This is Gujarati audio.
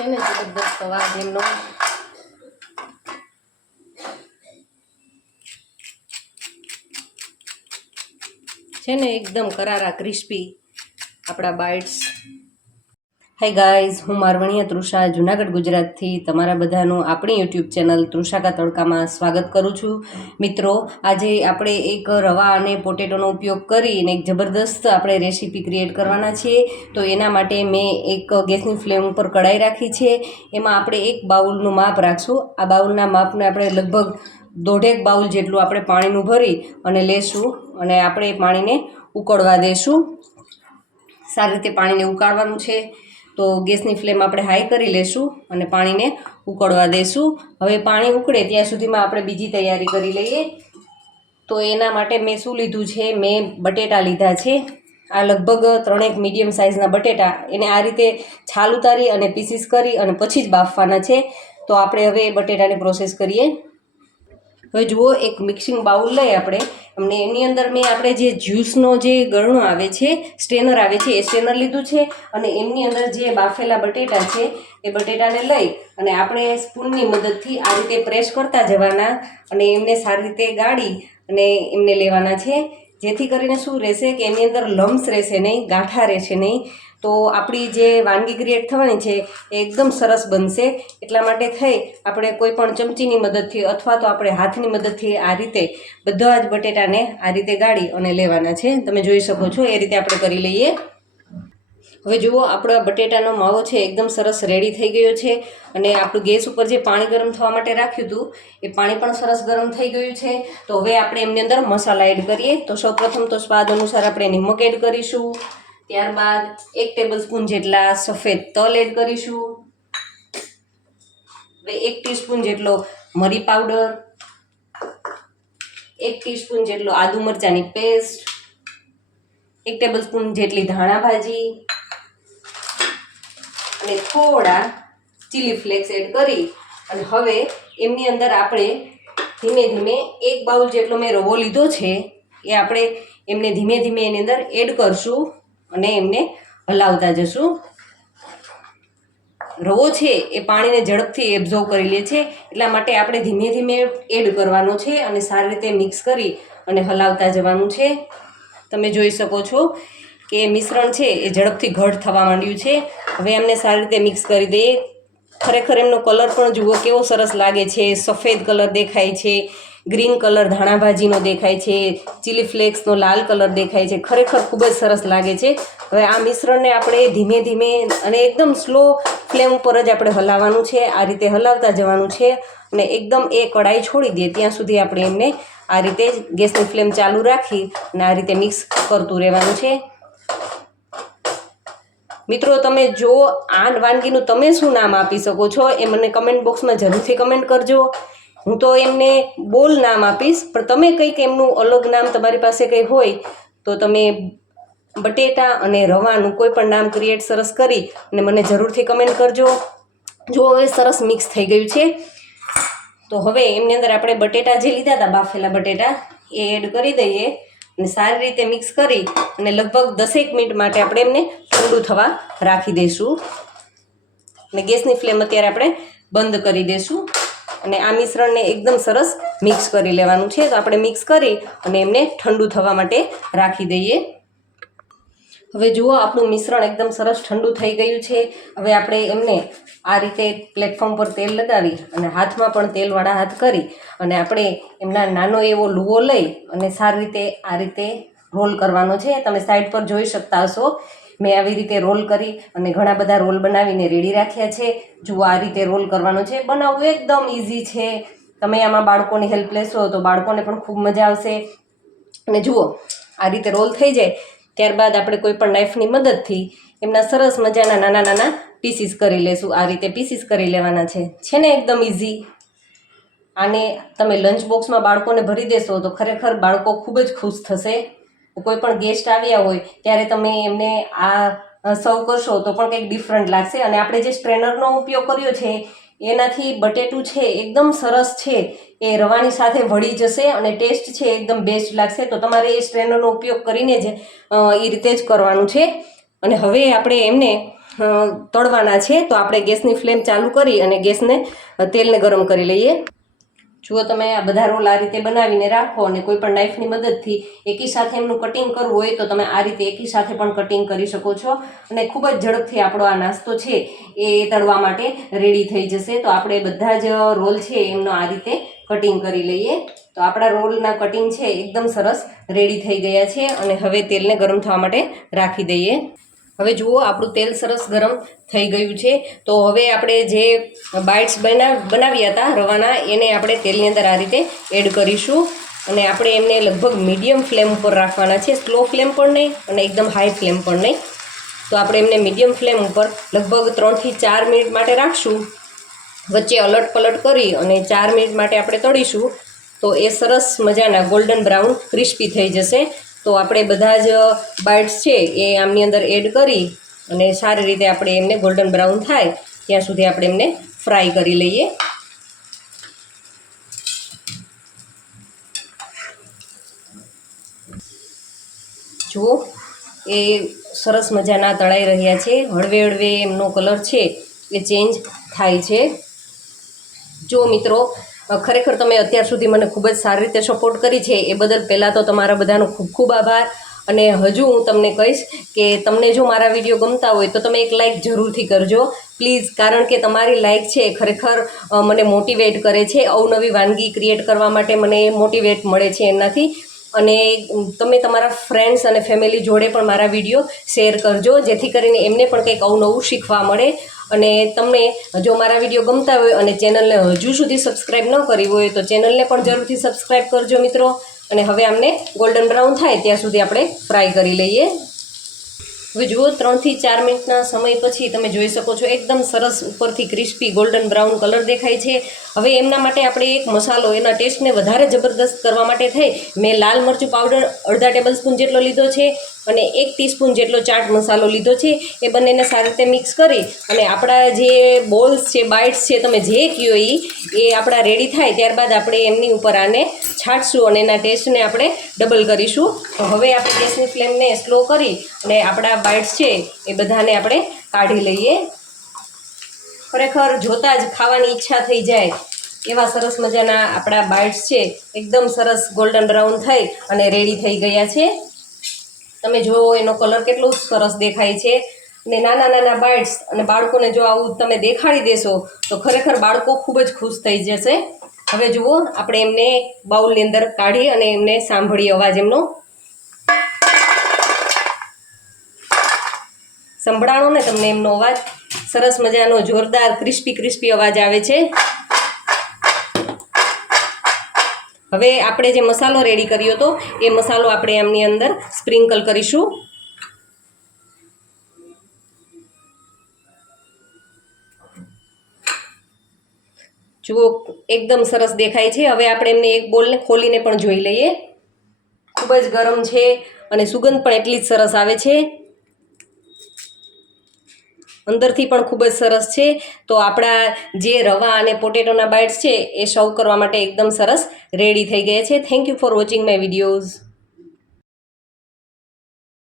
છે ને જબરદસ્ત અવાજ એમનો છે ને એકદમ કરારા ક્રિસ્પી આપણા બાઇટ્સ હાય ગાઈઝ હું મારવણીય તૃષા, જુનાગઢ, ગુજરાતથી તમારા બધાનું આપણી યુટ્યુબ ચેનલ તૃષાકા તડકામાં સ્વાગત કરું છું. મિત્રો, આજે આપણે એક રવા અને પોટેટોનો ઉપયોગ કરીને એક જબરદસ્ત આપણે રેસીપી ક્રિએટ કરવાના છીએ. તો એના માટે મેં એક ગેસની ફ્લેમ ઉપર કઢાઈ રાખી છે. એમાં આપણે એક બાઉલનું માપ રાખશું. આ બાઉલના માપને આપણે લગભગ દોઢેક બાઉલ જેટલું આપણે પાણીનું ભરી અને લેશું અને આપણે એ પાણીને ઉકળવા દેશું. સારી રીતે પાણીને ઉકાળવાનું છે. તો ગેસની ફ્લેમ આપણે હાઈ કરી લેશું અને પાણીને ઉકળવા દેશું. હવે પાણી ઉકળે ત્યાં સુધીમાં આપણે બીજી તૈયારી કરી લઈએ. તો એના માટે મેં શું લીધું છે? મેં બટેટા લીધા છે. આ લગભગ ત્રણેક મીડિયમ સાઇઝના બટેટા. એને આ રીતે છાલ ઉતારી અને પીસીસ કરી અને પછી જ બાફવાના છે. તો આપણે હવે બટેટાની પ્રોસેસ કરીએ. હવે જુઓ, એક મિક્સિંગ બાઉલ લઈ આપણે. અમને એની અંદર મેં આપણે જે જ્યુસનો જે ગરણો આવે છે સ્ટ્રેનર આવે છે, એ સ્ટ્રેનર લીધું છે અને એમની અંદર જે બાફેલા બટેટા છે, એ બટેટાને લઈ અને આપણે સ્પૂનની મદદથી આ રીતે પ્રેસ કરતા જવાના અને એમને સારી રીતે ગાળી અને એમને લેવાના છે. જેથી કરીને શું રહેશે કે એની અંદર લમ્સ રહેશે નહીં, ગાંઠા રહેશે નહીં. તો આપણી જે વાનગી ક્રિએટ થવાની છે એ એકદમ સરસ બનશે. એટલા માટે થઈ આપણે કોઈ પણ ચમચીની મદદથી અથવા તો આપણે હાથની મદદથી આ રીતે બધા જ બટેટાને આ રીતે ગાળી અને લેવાના છે. તમે જોઈ શકો છો એ રીતે આપણે કરી લઈએ. હવે જુઓ, આપણો બટેટાનો માવો છે, એકદમ સરસ રેડી થઈ ગયો છે. અને આપણું ગેસ ઉપર જે પાણી ગરમ થવા માટે રાખ્યું હતું, એ પાણી પણ સરસ ગરમ થઈ ગયું છે. તો હવે આપણે એમની અંદર મસાલા એડ કરીએ. તો સૌપ્રથમ તો સ્વાદ અનુસાર આપણે નિમક એડ કરીશું. ત્યારબાદ એક ટેબલ સ્પૂન જેટલા સફેદ તલ એડ કરીશું. એક ટીસ્પૂન જેટલો મરી પાવડર એક ટીસ્પૂન જેટલો આદુ મરચાંની પેસ્ટ એક ટેબલ સ્પૂન જેટલી ધાણા ભાજી. અને થોડા ચીલી ફ્લેક્સ એડ કરી અને હવે એમની અંદર આપણે ધીમે ધીમે એક બાઉલ જેટલો મેં રવો લીધો છે એ આપણે એમને ધીમે ધીમે એની અંદર એડ કરશું અને એમને હલાવતા જશું. રવો છે એ પાણીને ઝડપથી એબ્ઝોર્વ કરી લે છે એટલા માટે આપણે ધીમે ધીમે એડ કરવાનો છે અને સારી રીતે મિક્સ કરી અને હલાવતા જવાનું છે. તમે જોઈ શકો છો કે મિશ્રણ છે એ ઝડપથી ઘટ થવા માંડ્યું છે. હવે એમને સારી રીતે મિક્સ કરી દઈએ. ખરેખર એમનો કલર પણ જુઓ કેવો સરસ લાગે છે. સફેદ કલર દેખાય છે. ગ્રીન કલર ધાણાભાજીનો દેખાય છે. ચીલી ફ્લેક્સનો લાલ કલર દેખાય છે. ખરેખર ખૂબ જ સરસ લાગે છે. હવે આ મિશ્રણને આપણે ધીમે ધીમે અને એકદમ સ્લો ફ્લેમ ઉપર જ આપણે હલાવવાનું છે. આ રીતે હલાવતા જવાનું છે અને એકદમ એ કડાઈ છોડી દે ત્યાં સુધી આપણે એમને આ રીતે ગેસની ફ્લેમ ચાલુ રાખી અને આ રીતે મિક્સ કરતું રહેવાનું છે. મિત્રો, તમે જો આ વાનગીનું તમે શું નામ આપી શકો છો એ મને કમેન્ટ બોક્સમાં જરૂરથી કમેન્ટ કરજો. હું તો એમને બોલ નામ આપીશ, પણ તમે કંઈક એમનું અલગ નામ તમારી પાસે કંઈ હોય, તો તમે બટેટા અને રવાનું કોઈ પણ નામ ક્રિએટ સરસ કરી અને મને જરૂરથી કમેન્ટ કરજો. જો હવે સરસ મિક્સ થઈ ગયું છે, તો હવે એમની અંદર આપણે બટેટા જે લીધા હતા બાફેલા બટેટા, એ એડ કરી દઈએ. અને સારી રીતે મિક્સ કરી અને લગભગ દસેક મિનિટ માટે આપણે એમને ઠંડુ થવા રાખી દઈશું અને ગેસની ફ્લેમ અત્યારે આપણે બંધ કરી દઈશું અને આ મિશ્રણને એકદમ સરસ મિક્સ કરી લેવાનું છે. તો આપણે મિક્સ કરી અને એમને ઠંડુ થવા માટે રાખી દઈએ. હવે જુઓ, આપણું મિશ્રણ એકદમ સરસ ઠંડુ થઈ ગયું છે. હવે આપણે એમને આ રીતે પ્લેટફોર્મ પર તેલ લગાવી અને હાથમાં પણ તેલવાળા હાથ કરી અને આપણે એમના નાનો એવો લુવો લઈ અને સારી રીતે આ રીતે રોલ કરવાનો છે. તમે સાઈડ પર જોઈ શકતા હશો. મેં આવી રીતે રોલ કરી અને ઘણા બધા રોલ બનાવીને રેડી રાખ્યા છે. જુઓ, આ રીતે રોલ કરવાનો છે. બનાવવું એકદમ ઇઝી છે. તમે આમાં બાળકોની હેલ્પ લેશો તો બાળકોને પણ ખૂબ મજા આવશે. અને જુઓ, આ રીતે રોલ થઈ જાય. ત્યારબાદ આપણે કોઈ પણ નાઈફની મદદથી એમના સરસ મજાના નાના નાના પીસીસ કરી લેશું. આ રીતે પીસીસ કરી લેવાના છે. છે ને એકદમ ઇઝી આને તમે લંચ બોક્સમાં બાળકોને ભરી દેશો તો ખરેખર બાળકો ખૂબ જ ખુશ થશે. કોઈ પણ ગેસ્ટ આવ્યા હોય ત્યારે તમે એમને આ સર્વ કરશો તો પણ કંઈક ડિફરન્ટ લાગશે. અને આપણે જે સ્ટ્રેનરનો ઉપયોગ કર્યો છે એનાથી બટેટું છે, એકદમ સરસ છે, એ રવાની સાથે વળી જશે અને ટેસ્ટ છે એકદમ બેસ્ટ લાગશે. તો તમારે એ સ્ટ્રેનરનો ઉપયોગ કરીને જ એ રીતે જ કરવાનું છે. અને હવે આપણે એમને તળવાના છે. તો આપણે ગેસની ફ્લેમ ચાલુ કરી અને ગેસને તેલને ગરમ કરી લઈએ. જુઓ તમે આ બધા રોલ આ રીતે બનાવીને રાખો અને કોઈ પણ નાઈફની મદદથી એકી સાથે એમનું કટિંગ કરવું હોય તો તમે આ રીતે એકી સાથે પણ કટિંગ કરી શકો છો. અને ખૂબ જ ઝડપથી આપણો આ નાસ્તો છે એ તળવા માટે રેડી થઈ જશે. તો આપણે બધા જ રોલ છે એમનો આ રીતે કટિંગ કરી લઈએ. તો આપણા રોલના કટિંગ છે એકદમ સરસ રેડી થઈ ગયા છે. અને હવે તેલને ગરમ થવા માટે રાખી દઈએ. હવે જુઓ, આપણું તેલ સરસ ગરમ થઈ ગયું છે. તો હવે આપણે જે બાઇટ્સ બના, બનાવ્યા હતા રવાના, એને આપણે તેલની અંદર આ રીતે એડ કરીશું. અને આપણે એમને લગભગ મીડિયમ ફ્લેમ ઉપર રાખવાના છે. સ્લો ફ્લેમ પણ નહીં અને એકદમ હાઈ ફ્લેમ પણ નહીં. તો આપણે એમને મીડિયમ ફ્લેમ ઉપર લગભગ ત્રણથી ચાર મિનિટ માટે રાખશું. વચ્ચે અલટ પલટ કરી અને ચાર મિનિટ માટે આપણે તળીશું. તો એ સરસ મજાના ગોલ્ડન બ્રાઉન ક્રિસ્પી થઈ જશે. તો આપણે બધા જ બાઇટ્સ છે એ આમની અંદર એડ કરી અને સારી રીતે આપણે એમને ગોલ્ડન બ્રાઉન થાય, ત્યાં સુધી આપણે એમને ફ્રાય કરી લઈએ. જુઓ એ સરસ મજાના તળાઈ રહ્યા છે, હળવે હળવે એમનો કલર છે, એ ચેન્જ થાય છે. જો મિત્રો ખરેખર તમે અત્યાર સુધી મને ખૂબ જ સારી રીતે સપોર્ટ કરી છે. એ બદલ પહેલાં તો તમારા બધાનો ખૂબ ખૂબ આભાર. અને હજુ હું તમને કહીશ કે તમને જો મારા વીડિયો ગમતા હોય તો તમે એક લાઈક જરૂરથી કરજો. પ્લીઝ કારણ કે તમારી લાઇક છે ખરેખર મને મોટિવેટ કરે છે. અવનવી વાનગી ક્રિએટ કરવા માટે મને મોટિવેટ મળે છે એનાથી. અને તમે તમારા ફ્રેન્ડ્સ અને ફેમિલી જોડે પણ મારા વીડિયો શેર કરજો, જેથી કરીને એમને પણ કંઈક અવનવું શીખવા મળે. અને તમને જો મારા વીડિયો ગમતા હોય અને ચેનલને હજુ સુધી સબસ્ક્રાઈબ ન કરી હોય તો ચેનલને પણ જરૂરથી સબસ્ક્રાઈબ કરજો મિત્રો. અને હવે આમને ગોલ્ડન બ્રાઉન થાય, ત્યાં સુધી આપણે ફ્રાય કરી લઈએ. હવે જુઓ, ત્રણથી ચાર મિનિટના સમય પછી તમે જોઈ શકો છો, એકદમ સરસ ઉપરથી ક્રિસ્પી ગોલ્ડન બ્રાઉન કલર દેખાય છે. હવે એમના માટે આપણે એક મસાલો, એના ટેસ્ટને વધારે જબરદસ્ત કરવા માટે થઈ. મેં લાલ મરચું પાવડર અડધા ટેબલ સ્પૂન જેટલો લીધો છે અને એક ટીસ્પૂન જેટલો ચાટ મસાલો લીધો છે. એ બંનેને સારી રીતે મિક્સ કરી અને આપણા જે બોલ્સ છે, બાઇટ્સ છે, તમે જે કહો એ આપણા રેડી થાય. ત્યારબાદ આપણે એમની ઉપર આને છાંટશું અને એના ટેસ્ટને આપણે ડબલ કરીશું. તો હવે આપણે ગેસની ફ્લેમને સ્લો કરી અને આપણા બાઇટ્સ છે એ બધાને આપણે કાઢી લઈએ. ખરેખર જોતાં જ ખાવાની ઈચ્છા થઈ જાય. એવા સરસ મજાના આપણા બાઇટ્સ છે, એકદમ સરસ ગોલ્ડન બ્રાઉન થઈ અને રેડી થઈ ગયા છે. તમે જુઓ એનો કલર કેટલો સરસ દેખાય છે. ને નાના નાના બાઇટ્સ અને બાળકોને જો આવું તમે દેખાડી દેશો, તો ખરેખર બાળકો ખૂબ જ ખુશ થઈ જશે. હવે જુઓ, આપણે એમને બાઉલની અંદર કાઢી અને એમને સાંભળીએ અવાજ એમનો. સંભળાણો ને તમને એમનો અવાજ. સરસ મજાનો, જોરદાર, ક્રિસ્પી ક્રિસ્પી અવાજ આવે છે. હવે આપણે જે મસાલો રેડી કર્યો હતો એ મસાલો આપણે એમની અંદર સ્પ્રિંકલ કરીશું. જુઓ, એકદમ સરસ દેખાય છે. હવે આપણે એમને એક બોલને ખોલીને પણ જોઈ લઈએ. ખૂબ જ ગરમ છે અને સુગંધ પણ એટલી જ સરસ આવે છે. અંદરથી પણ ખૂબ જ સરસ છે. તો આપણા જે રવા અને પોટેટોના બાઇટ્સ છે, એ સર્વ કરવા માટે એકદમ સરસ રેડી થઈ ગયા છે. Thank you for watching my videos